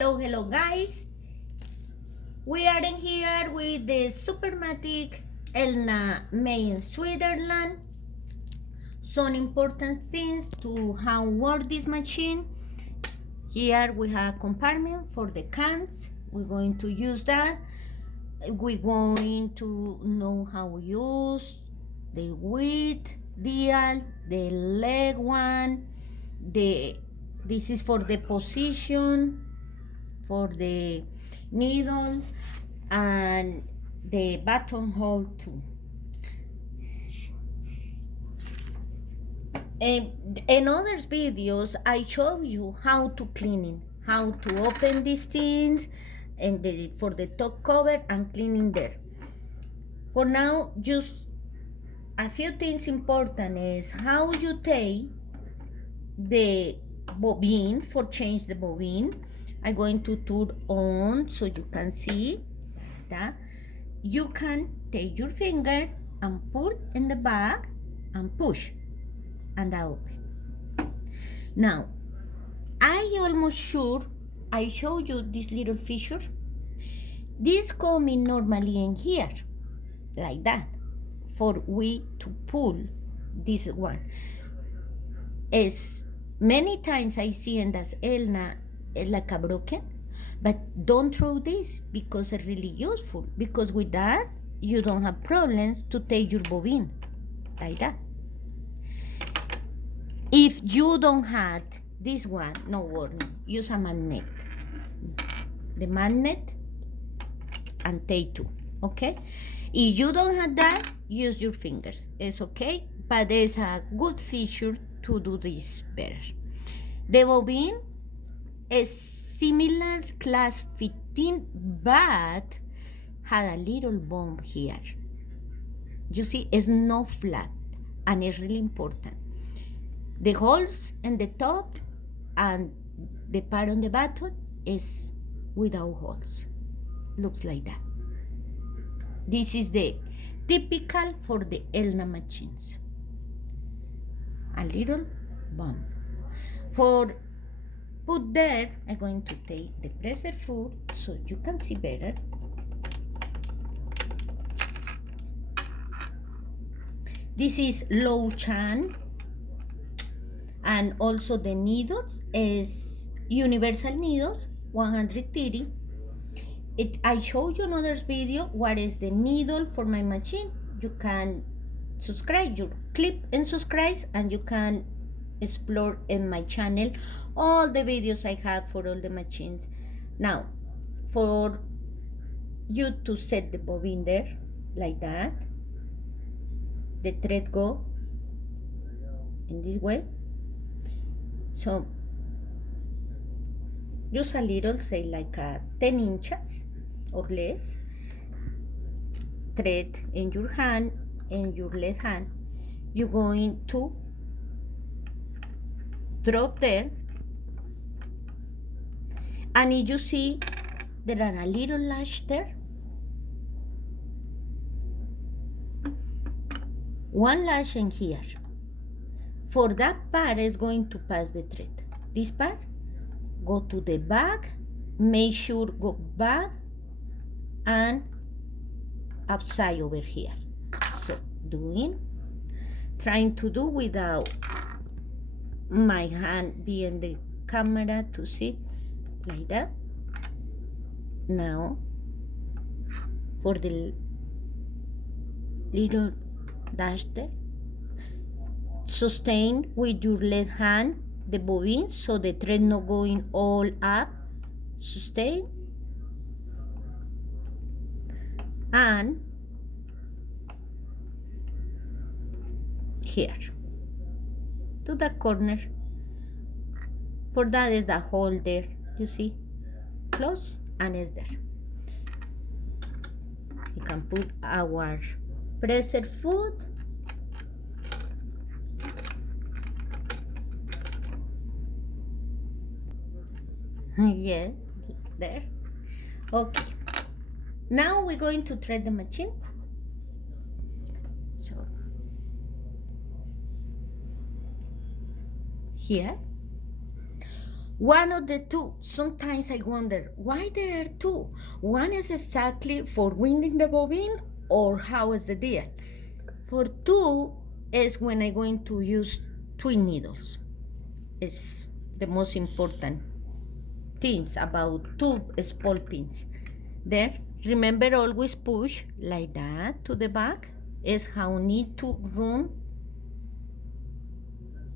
Hello guys. We are in here with the Supermatic Elna made in Switzerland. Some important things to how work this machine. Here we have a compartment for the cans. We're going to use that. We're going to know how we use the width dial, the leg one, this is for the position for the needle and the buttonhole too. In other videos, I show you how to cleaning, how to open these things and for the top cover and cleaning there. For now, just a few things important is how you take the bobbin for change the bobbin. I'm going to turn on so you can see that you can take your finger and pull in the back and push and open. Now, I almost sure I show you this little feature. This coming normally in here, like that, for we to pull this one. As many times I see in das Elna is like a broken, but don't throw this because it's really useful, because with that you don't have problems to take your bobbin like that. If you don't have this one, no warning, use a magnet, the magnet and take two, okay? If you don't have that, use your fingers, it's okay, but there's a good feature to do this better. The bobbin is similar class 15, but had a little bump here. You see, it's not flat, and it's really important. The holes in the top and the part on the bottom is without holes. Looks like that. This is the typical for the Elna machines. A little bump. For put there, I'm going to take the presser foot so you can see better. This is low chan, and also the needles is universal needles, 130. I showed you another video what is the needle for my machine. You can subscribe, you click and subscribe, and you can explore in my channel all the videos I have for all the machines. Now, for you to set the bobbin there, like that, the thread go in this way. So, use a little, say like 10 inches or less, thread in your hand, in your left hand. You're going to drop there, and if you see there are a little lash there, one lash in here. For that part is going to pass the thread. This part go to the back, make sure go back and outside over here. So trying to do without my hand being the camera to see, like that. Now for the little dash there, sustain with your left hand the bobbin so the thread not going all up, sustain, and here to the corner. For that is the hole there, you see, close, and it's there. We can put our presser foot. Yeah, there. Okay. Now we're going to thread the machine. So here One of the two. Sometimes I wonder why there are two. One is exactly for winding the bobbin, or how is the deal? For two is when I'm going to use twin needles. It's the most important things about two small pins. There, remember always push like that to the back. Is how need to run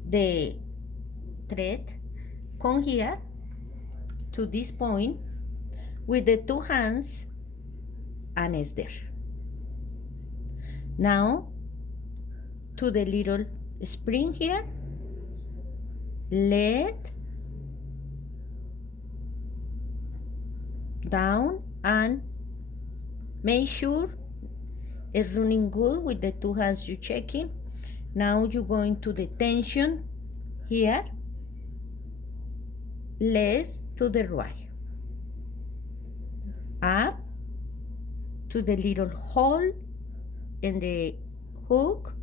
the thread. Come here to this point with the two hands, and it's there. Now to the little spring here, let down and make sure it's running good with the two hands you checking. Now you're going to the tension here, left to the right, up to the little hole in the hook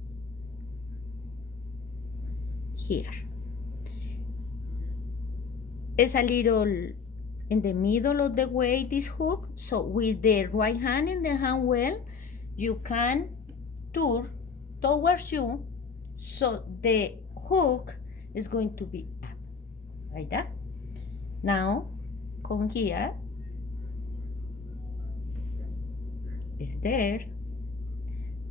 here. It's a little in the middle of the way, this hook, so with the right hand in the hand well, you can turn towards you, so the hook is going to be up, like that. Now, come here, it's there.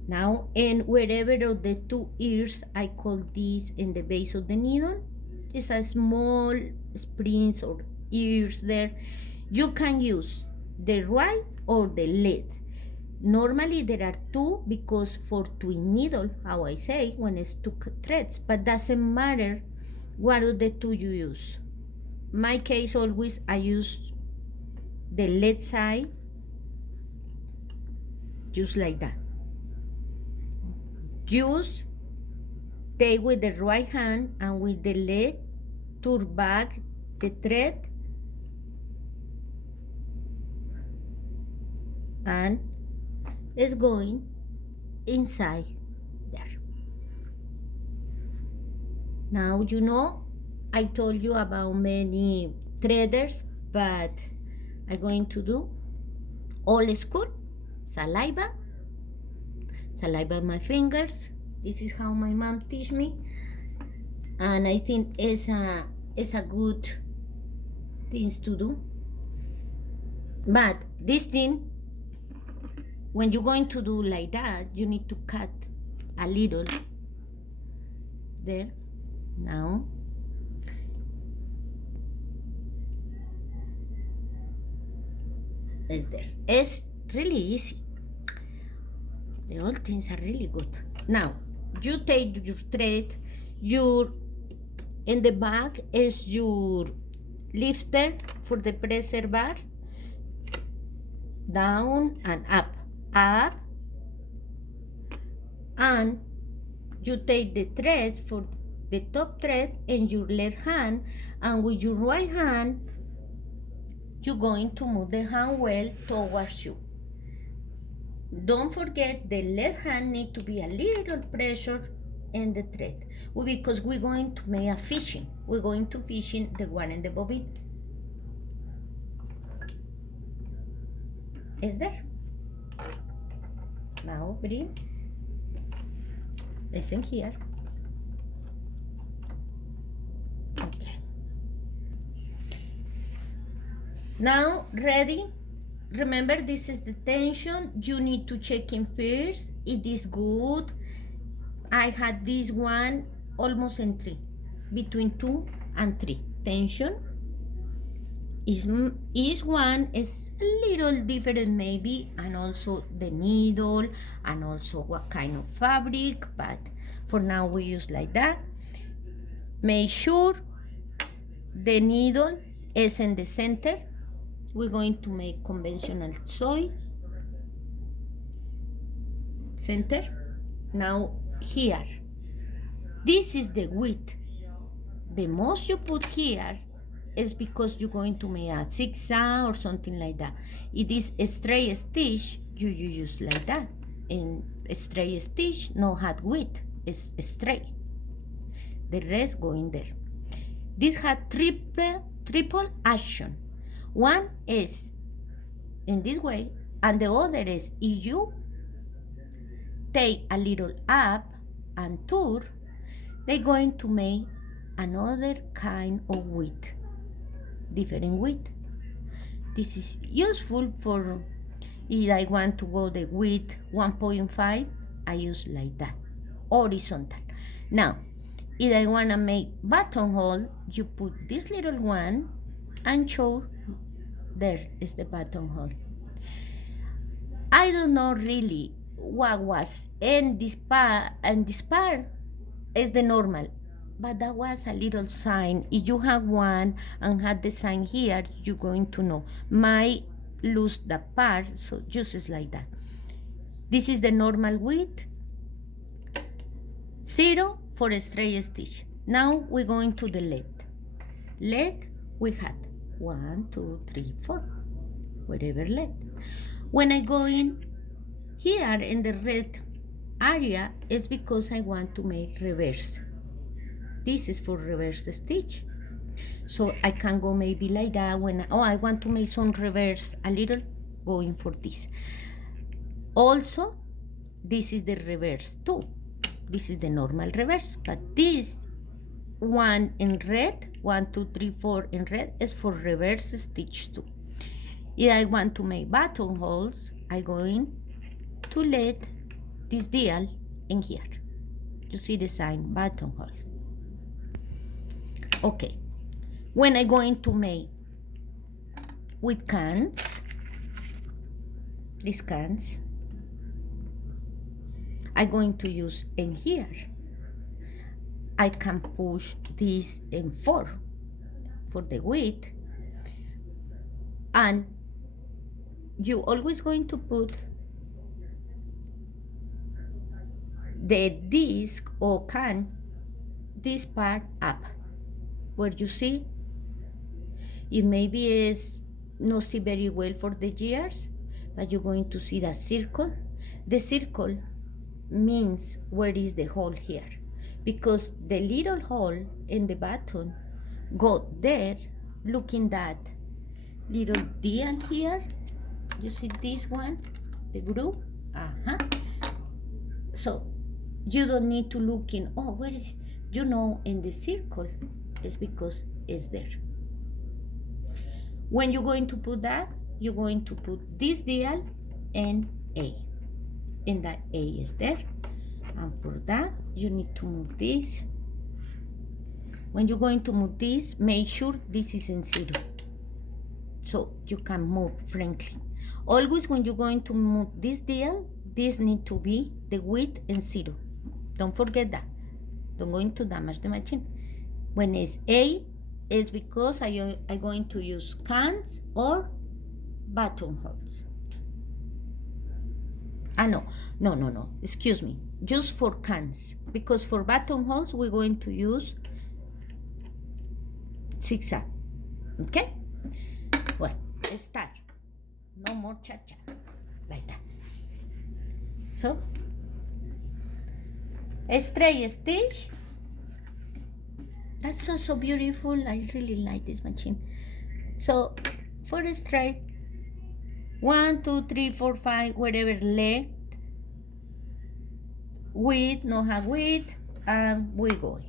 Now, and wherever of the two ears, I call this in the base of the needle, it's a small springs or ears there. You can use the right or the left. Normally there are two because for twin needle, how I say, when it's two threads, but doesn't matter what of the two you use. My case always I use the left side, just like that. Use take with the right hand and with the left turn back the thread and it's going inside there. Now you know I told you about many threaders, but I'm going to do old school saliva in my fingers. This is how my mom teach me, and I think it's a good things to do. But this thing, when you're going to do like that, you need to cut a little there. Now it's there. It's really easy. The old things are really good. Now you take your thread, your in the back is your lifter for the presser bar, down and up, and you take the thread for the top thread in your left hand, and with your right hand you're going to move the hand well towards you. Don't forget the left hand need to be a little pressure in the thread, because we're going to make a fishing. We're going to fishing the one in the bobbin. Is there? Now bring, listen here. Okay. Now ready? Remember, this is the tension. You need to check in first. It is good. I had this one almost in 3, between 2 and 3. Tension. Each one is a little different maybe, and also the needle, and also what kind of fabric, but for now we use like that. Make sure the needle is in the center. We're going to make conventional sew center. Now here, this is the width. The most you put here is because you're going to make a zigzag or something like that. It is a straight stitch, you use like that. And a straight stitch no had width, it's straight. The rest going there. This had triple action. One is in this way, and the other is if you take a little up and tour, they're going to make another kind of width, different width. This is useful for if I want to go the width 1.5, I use like that, horizontal. Now, if I want to make buttonhole, you put this little one and show there is the buttonhole. I don't know really what was in this part, is the normal, but that was a little sign. If you have one and had the sign here, you're going to know. Might lose the part, so just is like that. This is the normal width, 0 for a straight stitch. Now we're going to the lead. Lead we had 1, 2, 3, 4, whatever lead. When I go in here in the red area, it's because I want to make reverse. This is for reverse stitch. So I can go maybe like that when I want to make some reverse a little, going for this. Also, this is the reverse too. This is the normal reverse, but this one in red, 1, 2, 3, 4 in red is for reverse stitch too. If I want to make buttonholes, I go in to let this dial in here. You see the sign buttonhole. Okay. When I go into make with cans, these cans, I'm going to use in here. I can push this in 4 for the width, and you always going to put the disc or can, this part up, where you see it maybe is not see very well for the gears, but you're going to see that circle. The circle means where is the hole here, because the little hole in the button go there, looking that little dial here. You see this one, the groove? So you don't need to look in, oh, where is it? You know, in the circle, it's because it's there. When you're going to put that, you're going to put this dial and A. And that A is there. And for that, you need to move this. When you're going to move this, make sure this is in 0. So you can move frankly. Always when you're going to move this dial, this need to be the width in 0. Don't forget that. Don't going to damage the machine. When it's A, it's because I'm going to use cans or buttonholes. No, excuse me. Just for cans. Because for buttonholes, we're going to use zigzag. Okay? Well, let's start. No more cha-cha. Like that. So, a straight stitch. That's so beautiful. I really like this machine. So, for a straight, 1, 2, 3, 4, 5, whatever length, width, no have width, and we go.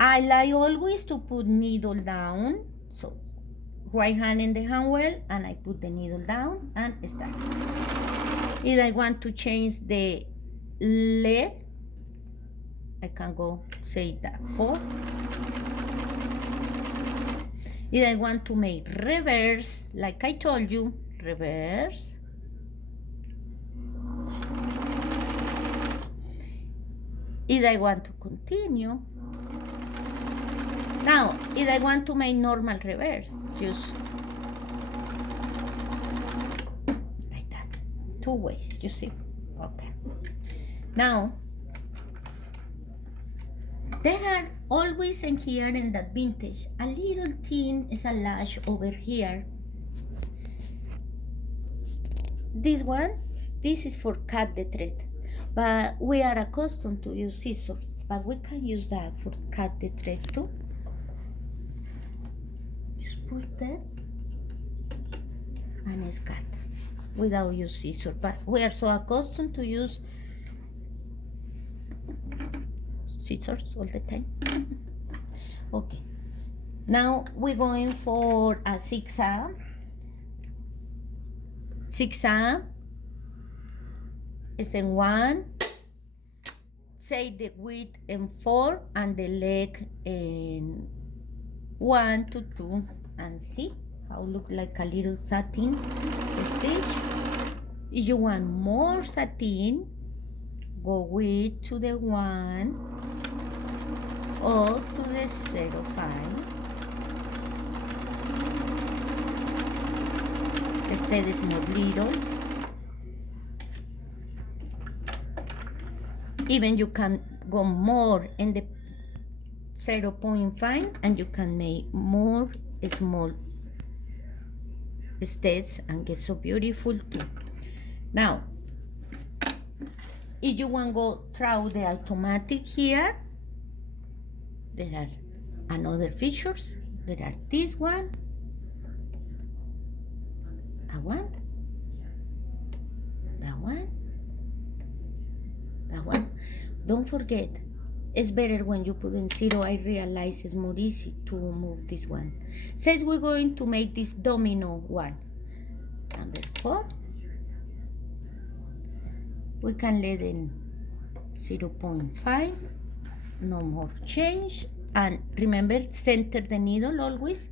I like always to put needle down. So, right hand in the handwheel, and I put the needle down and start. If I want to change the leg, I can go say that 4. If I want to make reverse, like I told you, reverse. If I want to continue, now if I want to make normal reverse, just like that, 2 ways, you see. Okay. Now, there are always in here in that vintage, a little thing is a lash over here. This one, this is for cut the thread, but we are accustomed to use scissors, but we can use that for cut the thread too. push there and it's cut without use scissors, but we are so accustomed to use scissors all the time. Okay, now we're going for a 6 is in 1, say the width in 4 and the leg in 1 to 2, and see how look like a little satin stitch. If you want more satin, go with to the 1 or to the 0.5. Instead is more little. Even you can go more in the 0.5 and you can make more small stitches and get so beautiful too. Now, if you want to go through the automatic here, there are another features. There are this one, that one, that one, that one. Don't forget, it's better when you put in 0. I realize it's more easy to move this one. Says we're going to make this domino one. Number 4. We can let in 0.5. No more change. And remember, center the needle always.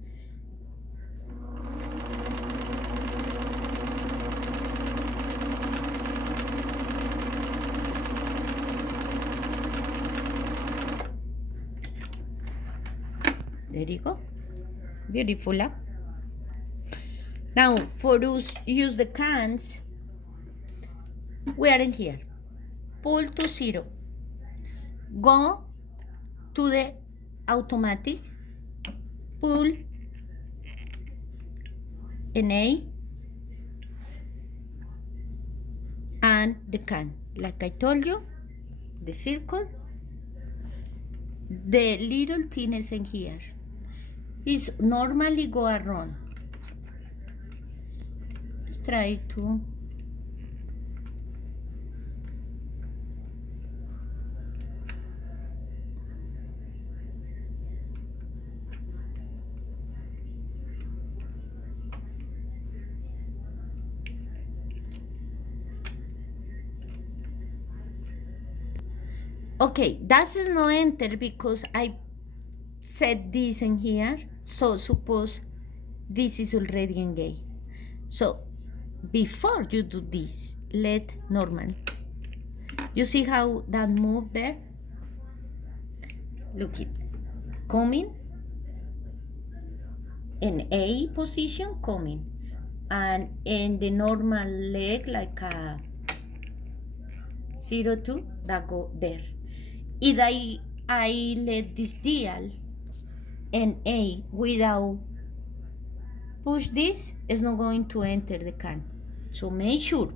There you go. Beautiful, huh? Now, for us use the cans, we are in here. Pull to 0. Go to the automatic. Pull in A and the can. Like I told you, the circle. The little thing is in here. Is normally go around. Let's try to. Okay, that is not enter because I set this in here. So suppose this is already engaged. So before you do this, let normal. You see how that move there? Look it. Coming in A position, coming. And in the normal leg, like a 0.2, that go there. If I let this dial in A without push this, it's not going to enter the can. So make sure.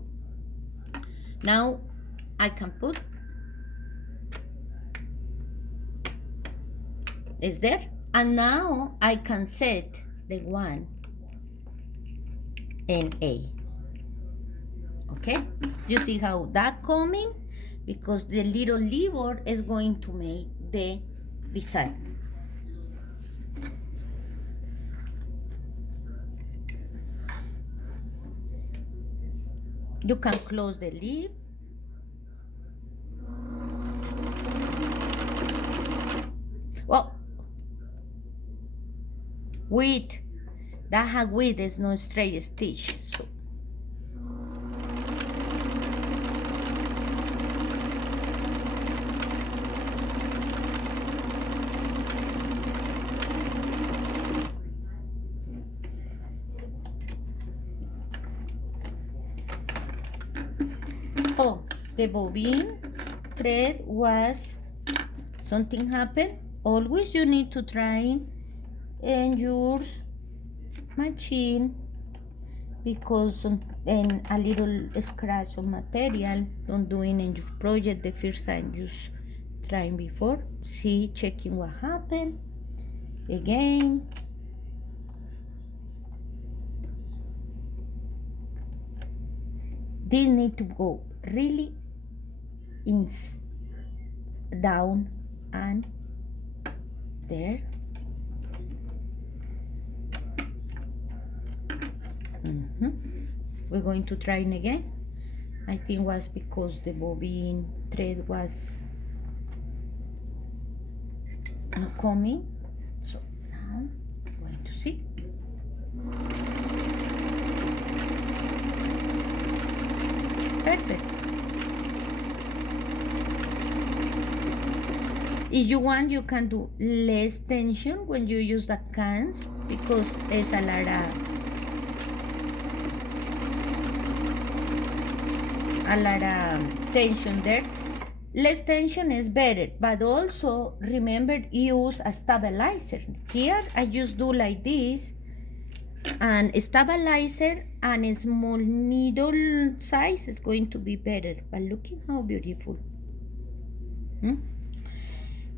Now I can put, it's there. And now I can set the one in A. Okay, you see how that coming? Because the little lever is going to make the design. You can close the lid. Well, width, that have width is no straight stitch. So oh, the bobbin thread was something happened. Always you need to try in your machine because in a little scratch of material. Don't do it in your project the first time. Just trying before. See, checking what happened. Again. This need to go really down and there. We're going to try it again. I think it was because the bobbin thread was not coming. So now I'm going to see. Perfect. If you want, you can do less tension when you use the cans because there's a lot of tension there. Less tension is better, but also remember use a stabilizer. Here I just do like this, and stabilizer and a small needle size is going to be better. But look at how beautiful.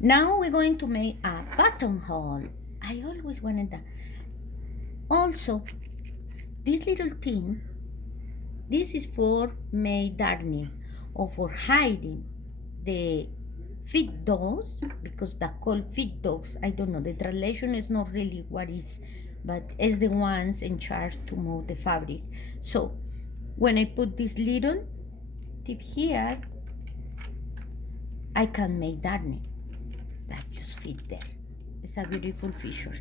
Now we're going to make a buttonhole. I always wanted that. Also, this little thing, this is for make darning or for hiding the feed dogs, because they're called feed dogs. I don't know, the translation is not really what is, but it's the ones in charge to move the fabric. So when I put this little tip here, I can make darning. That just fit there. It's a beautiful feature.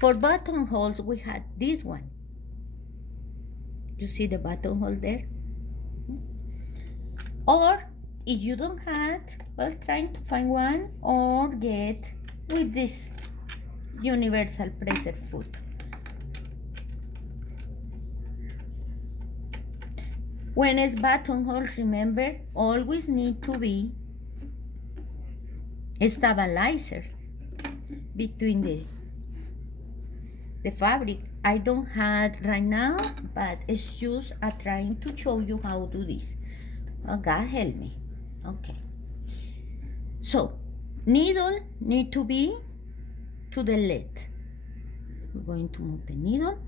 For buttonholes, we had this one. You see the buttonhole there? Or if you don't have, well, trying to find one or get with this universal presser foot. When it's buttonhole, remember, always need to be a stabilizer between the fabric. I don't have right now, but it's just trying to show you how to do this. Oh, God help me. Okay. So, needle need to be to the left. We're going to move the needle.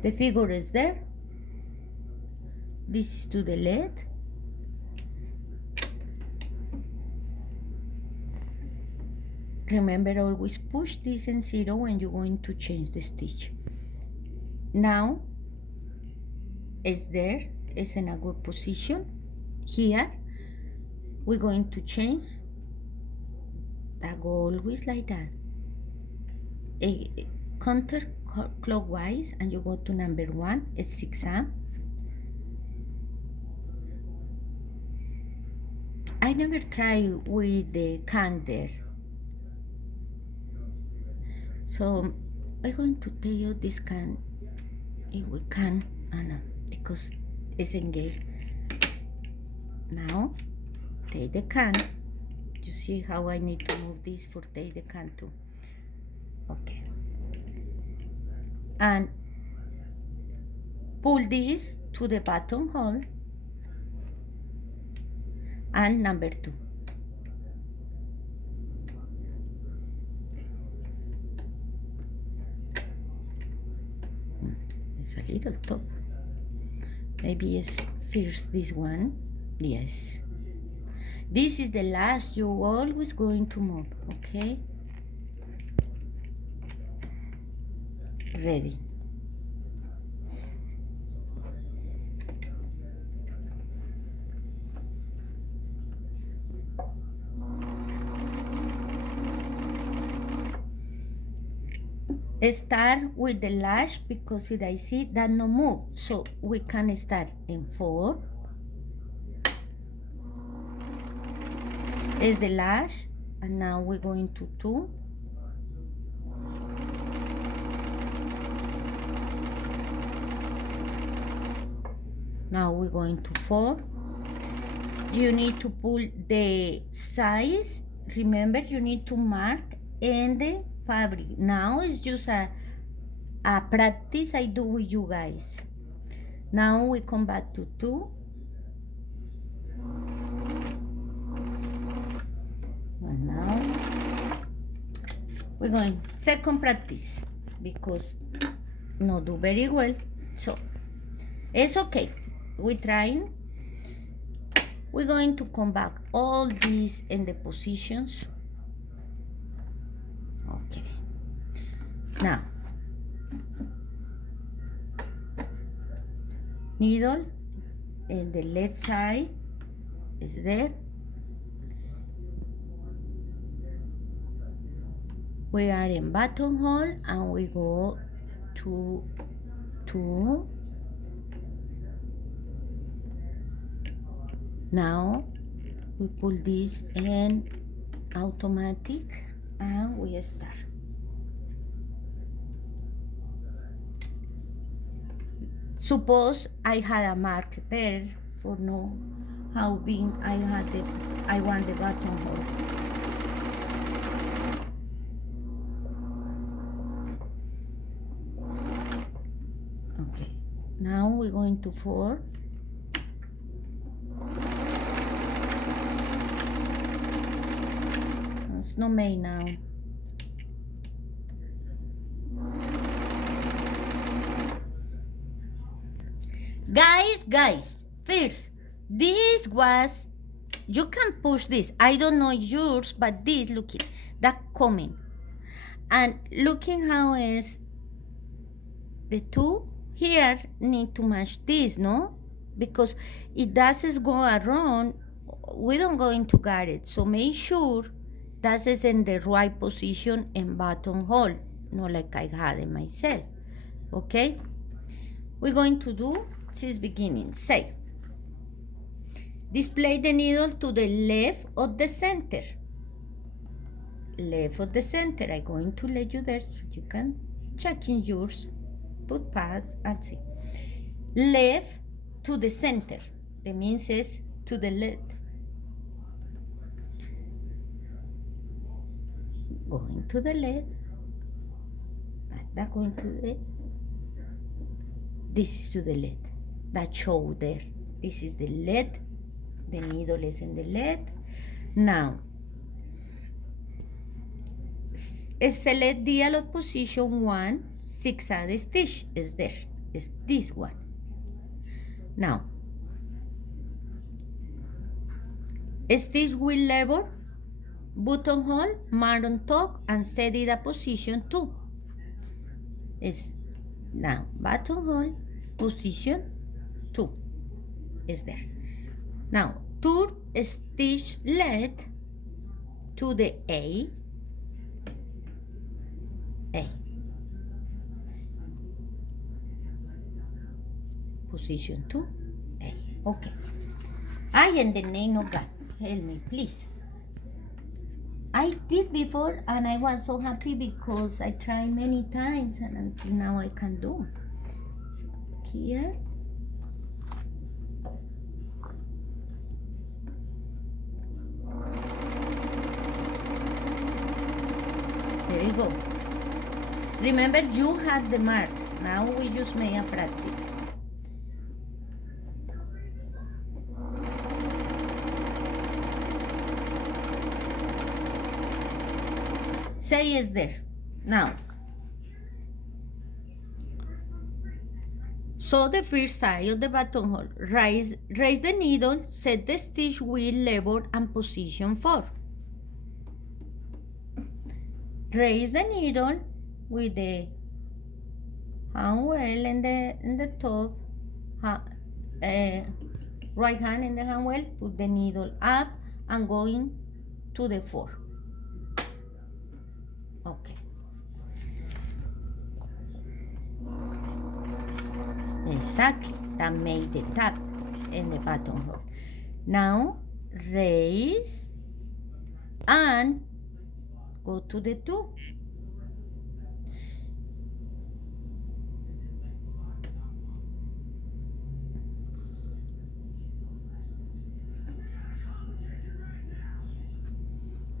The figure is there. This is to the left. Remember, always push this in 0 when you're going to change the stitch. Now, it's there, it's in a good position. Here, we're going to change. That go always like that. A counterclockwise, and you go to number 1, it's 6 amp. I never try with the can there. So I'm going to tell you this can, if we can, because it's engaged. Now, take the can. You see how I need to move this for take the can too. Okay. And pull this to the buttonhole. And number 2. It's a little top. Maybe it's first this one. Yes. This is the last you're always going to move, okay? Ready. Start with the lash, because if I see that no move, so we can start in 4. Is the lash, and now we're going to 2. Now we're going to 4. You need to pull the size. Remember, you need to mark in the fabric. Now it's just a practice I do with you guys. Now we come back to 2. And now we're going second practice. because not do very well. So it's okay. We're trying. We're going to come back all these in the positions. Okay. Now, needle in the left side is there. We are in buttonhole and we go to 2. Now we pull this in automatic and we start. Suppose I had a mark there for know how big I want the buttonhole. Okay, now we're going to 4. It's not made now. Guys, first, this was, you can push this. I don't know yours, but this, looking, that coming. And looking how is the 2 here need to match this, no? Because it doesn't go around, we don't going to get it. So make sure that is in the right position in buttonhole, not like I had it myself. Okay? We're going to do since beginning. Say, display the needle to the left of the center. Left of the center. I'm going to let you there so you can check in yours. Put pass and see. Left to the center. That means is to the left. Going to the left. That going to the. This is to the left. That show there. This is the left. The needle is in the left. Now, select dialog position 1. 6 add stitch is there. Is this one. Now, stitch with lever, buttonhole, mark on top, and set it at position 2. Is now buttonhole, position 2 is there. Now, turn stitch left to the A. Position 2, A. Okay. I in the name of God, help me, please. I did before and I was so happy because I tried many times and until now I can do. So here. There you go. Remember, you had the marks. Now we just make a practice. Say is there. Now, so the first side of the buttonhole, raise the needle, set the stitch with lever and position 4. Raise the needle with the hand well in the top, right hand in the hand well, put the needle up and going to the 4. Okay. Exactly. That made the tap in the buttonhole. Now raise and go to the 2.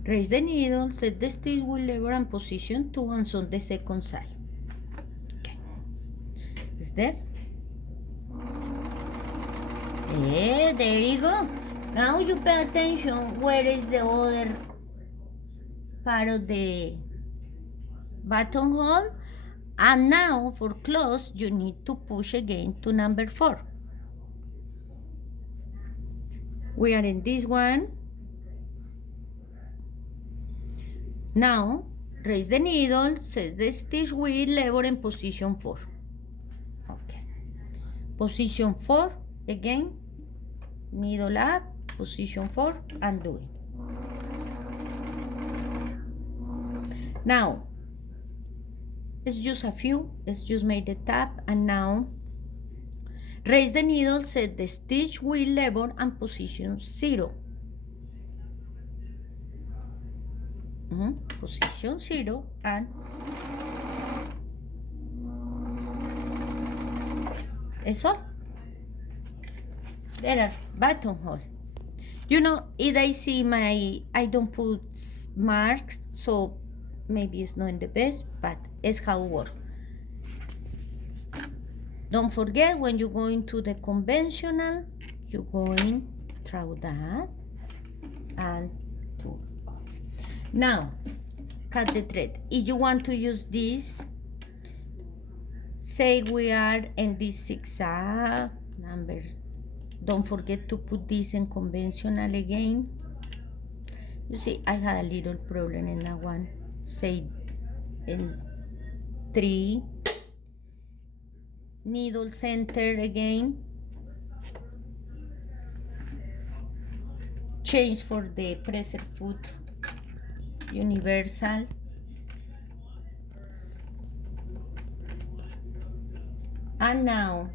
Raise the needle, set the stitch with lever and position 2 and on the second side. Okay. Is there? Yeah, there you go. Now you pay attention where is the other part of the buttonhole And now for close, you need to push again to number 4. We are in this one. Now, raise the needle, set the stitch with lever in position 4. Okay. Position 4, again, needle up, position 4, and do it. Now, it's just a few, it's just made the tap, and now raise the needle, set the stitch with lever and position 0. Position 0, and that's all. There are buttonhole. You know, if I see I don't put marks, so maybe it's not the best, but it's how it works. Don't forget, when you go into the conventional, you're going through that and two. Now, cut the thread. If you want to use this, say we are in this zigzag number. Don't forget to put this in conventional again. You see, I had a little problem in that one. Say in 3. Needle center again. Change for the presser foot. Universal. And now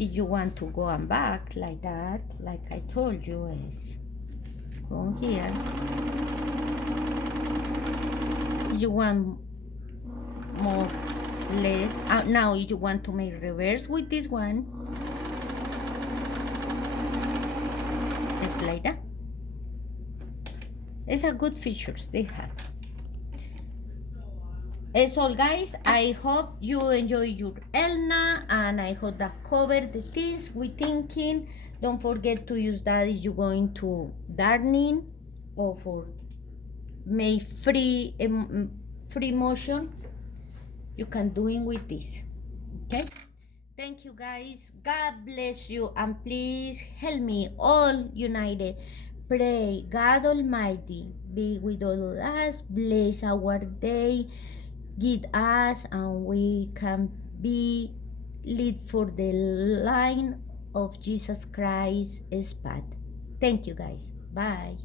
if you want to go and back like that, like I told you, is go here. If you want more less, now if you want to make reverse with this one, it's like that. It's a good features they have. That's all, guys. I hope you enjoy your Elna, and I hope that covered the things we thinking. Don't forget to use that if you're going to darning or for make free motion. You can do it with this. Okay. Thank you, guys. God bless you, and please help me all united. Pray God Almighty be with all of us. Bless our day. Guide us, and we can be lead for the line of Jesus Christ's path. Thank you, guys. Bye.